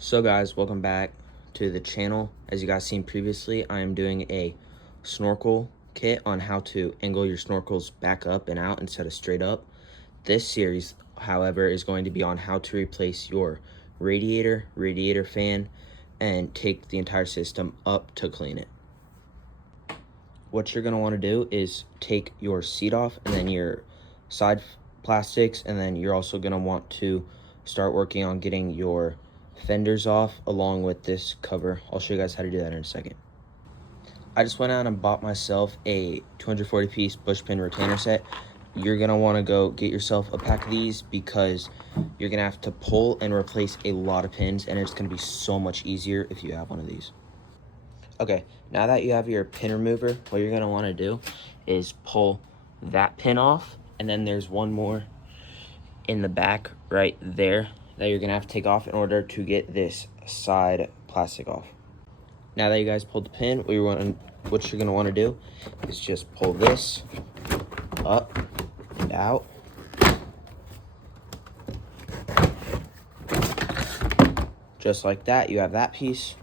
So guys, welcome back to the channel. As you guys seen previously, I am doing a snorkel kit on how to angle your snorkels back up and out instead of straight up. This series, however, is going to be on how to replace your radiator fan, and take the entire system up to clean it. What you're going to want to do is take your seat off and then your side plastics, and then you're also going to want to start working on getting your fenders off along with this cover. I'll show you guys how to do that in a second. I just went out and bought myself a 240 piece bush pin retainer set. You're going to want to go get yourself a pack of these because you're going to have to pull and replace a lot of pins, and it's going to be so much easier if you have one of these. Okay, now that you have your pin remover, what you're going to want to do is pull that pin off, and then there's one more in the back right there that you're going to have to take off in order to get this side plastic off. Now that you guys pulled the pin, what you're going to want to do is just pull this up and out. Just like that, you have that piece.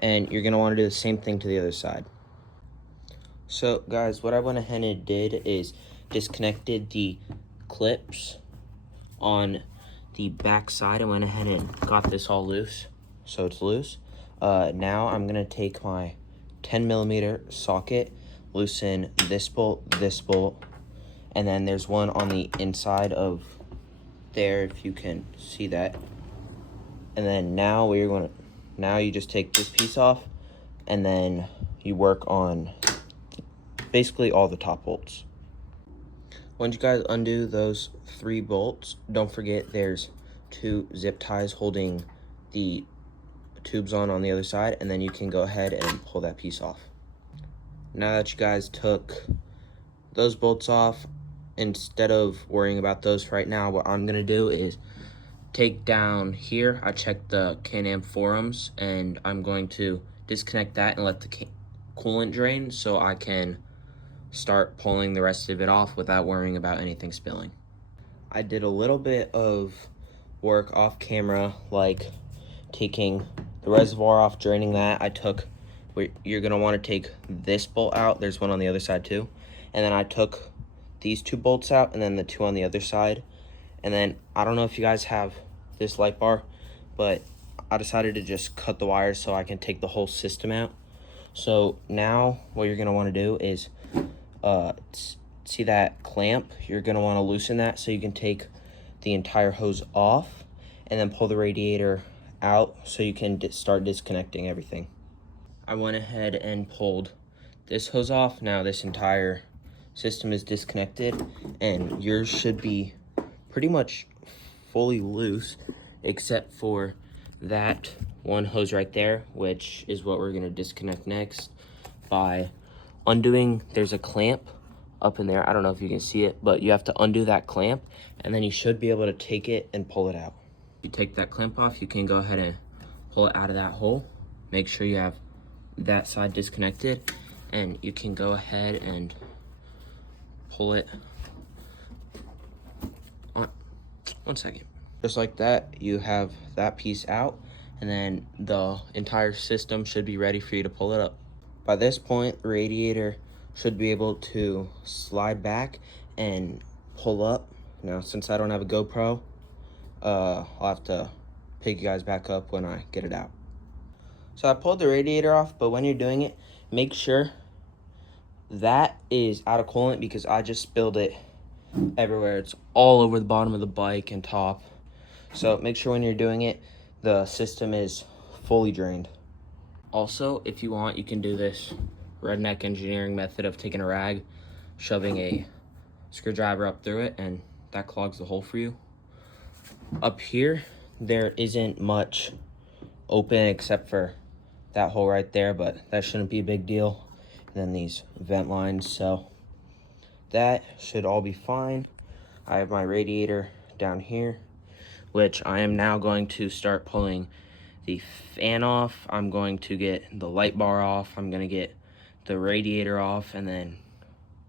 And you're going to want to do the same thing to the other side. So guys, what I went ahead and did is disconnected the clips on the back side. I went ahead and got this all loose, so it's loose. Now I'm going to take my 10mm socket, loosen this bolt, and then there's one on the inside of there, if you can see that. And then now you just take this piece off, and then you work on basically all the top bolts. Once you guys undo those 3 bolts, don't forget there's 2 zip ties holding the tubes on the other side, and then you can go ahead and pull that piece off. Now that you guys took those bolts off, instead of worrying about those right now, what I'm gonna do is take down here. I checked the Can-Am forums, and I'm going to disconnect that and let the coolant drain so I can start pulling the rest of it off without worrying about anything spilling. I did a little bit of work off camera, like taking the reservoir off, draining that. You're gonna want to take this bolt out. There's one on the other side too. And then I took these 2 bolts out, and then the 2 on the other side. And then I don't know if you guys have this light bar, but I decided to just cut the wires so I can take the whole system out. So now what you're gonna want to do is see that clamp. You're going to want to loosen that so you can take the entire hose off, and then pull the radiator out so you can start disconnecting everything. I went ahead and pulled this hose off. Now this entire system is disconnected, and yours should be pretty much fully loose except for that one hose right there, which is what we're going to disconnect next by undoing. There's a clamp up in there. I don't know if you can see it, but you have to undo that clamp, and then you should be able to take it and pull it out. You take that clamp off, you can go ahead and pull it out of that hole. Make sure you have that side disconnected, and you can go ahead and pull it on. One second. Just like that, you have that piece out, and then the entire system should be ready for you to pull it up. By this point, the radiator should be able to slide back and pull up. Now, since I don't have a GoPro, I'll have to pick you guys back up when I get it out. So I pulled the radiator off, but when you're doing it, make sure that is out of coolant because I just spilled it everywhere. It's all over the bottom of the bike and top. So make sure when you're doing it, the system is fully drained. Also, if you want, you can do this redneck engineering method of taking a rag, shoving a screwdriver up through it, and that clogs the hole for you. Up here, there isn't much open except for that hole right there, but that shouldn't be a big deal. And then these vent lines, so that should all be fine. I have my radiator down here, which I am now going to start pulling the fan off. I'm going to get the light bar off. I'm going to get the radiator off, and then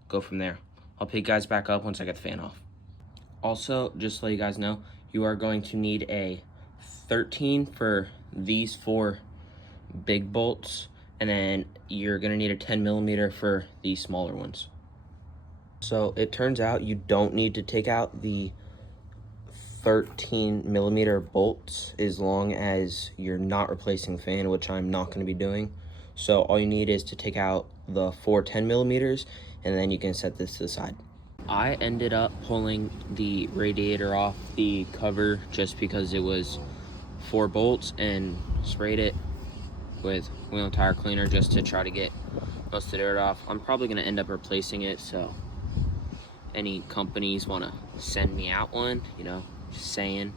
go from there. I'll pick you guys back up once I get the fan off. Also, just to let you guys know, you are going to need a 13 for these 4 big bolts, and then you're gonna need a 10mm for these smaller ones. So it turns out you don't need to take out the 13mm bolts as long as you're not replacing the fan, which I'm not going to be doing. So all you need is to take out the 4 10mm, and then you can set this to the side. I ended up pulling the radiator off the cover just because it was 4 bolts, and sprayed it with wheel and tire cleaner just to try to get most of the dirt off. I'm probably going to end up replacing it, so any companies want to send me out one, you know, just saying.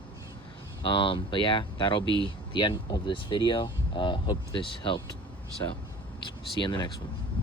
But yeah, that'll be the end of this video. Hope this helped. So see you in the next one.